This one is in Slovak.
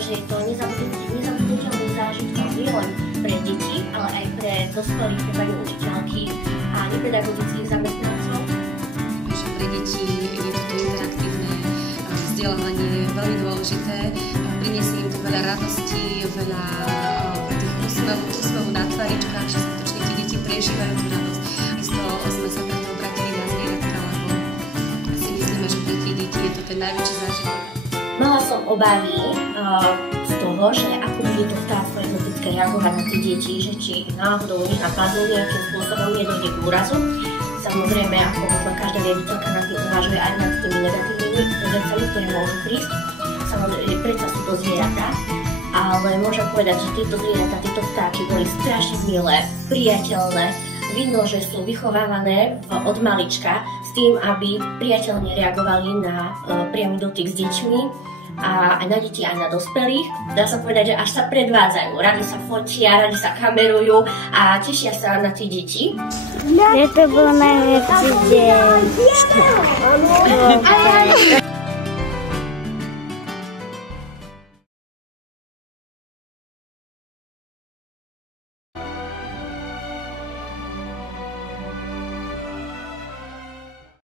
pretože je to nezabudnutelný zážitok nielen pre deti, ale aj pre dospelých, pani učiteľky a nepedagogických zamestnancov. Pre deti je toto interaktívne vzdelávanie veľmi dôležité. Priniesie im to veľa radosti, veľa tých úsmevu na tváričkách, že skutočne tie deti prežívajú tú radosť. Isto sme sa preto obratili na zvieratka, lebo si myslíme, že pre tie deti je to ten najväčší zážitok. Mala som obavy z toho, že ako bude to vtáctvo exotické reagovať na tie deti, že či náhodou nich napadnú nejakým spôsobom nedojde k úrazu. Samozrejme, ako možno každá riaditeľka nad tým uvažuje aj nad tými negatívnymi vecami, ktoré môžu prísť. Samozrejme, predsa sú to zvieratá, ale môžem povedať, že tieto zvieratá, tieto vtáky boli strašne milé, priateľné. Vidno, že sú vychovávané od malička s tým, aby priateľne reagovali na priamy dotyk s deťmi a aj na deti, aj na dospelých. Dá sa povedať, že až sa predvádzajú. Radi sa fotia, radi sa kamerujú a tešia sa na tie deti. To bolo najlepší deň.